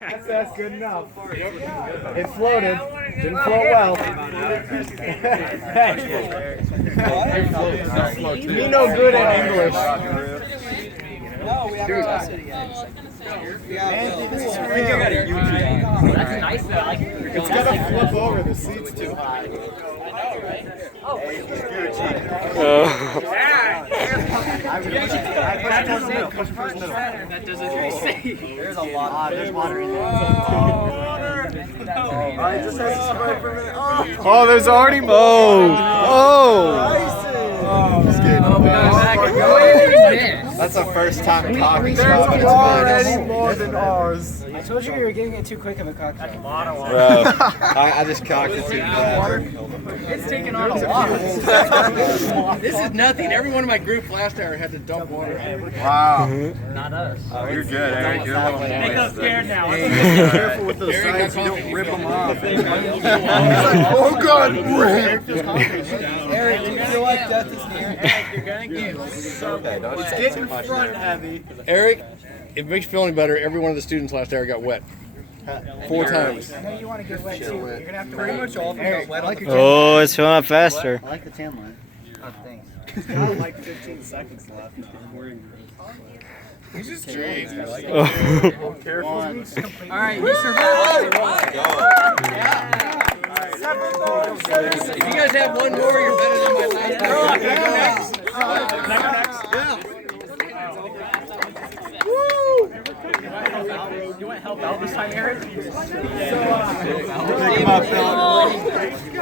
That's good enough. It floated. Didn't float well. Hey. Me no good at English. No, we have to toss it again. That's nice though. Like, It's gonna flip over. The seat's too high. that doesn't say. There's a lot. There's water in there. Alright, just has to spread for a minute. Oh, there's already more. Just kidding. That's the first time coffee shop. There's already more than ours. I told you were getting it too quick of a cocktail. Bro, I just cocked it too fast. It's taking on a lot. This is nothing. Everyone in my group last hour had to dump water. Wow. Not us. Oh, you're good, Eric. You're a little moist. Make us scared now. Be careful with those sides. You don't rip them off. He's like, oh God. Eric, do you feel like death is near? You're gonna get It's getting front heavy. Eric, if it makes you feel any better, every one of the students last hour got wet. 4 times. I know you want to get wet too. You're gonna have to pretty much all of them got wet. Like Oh, it's filling up faster. I like the tan line. Oh, thanks. Got like 15 seconds left. He's just changed. Careful. All right, you survived. If you guys have one more, you're better than my last. Next. You want help out this time, Eric? Pick him up, Phil.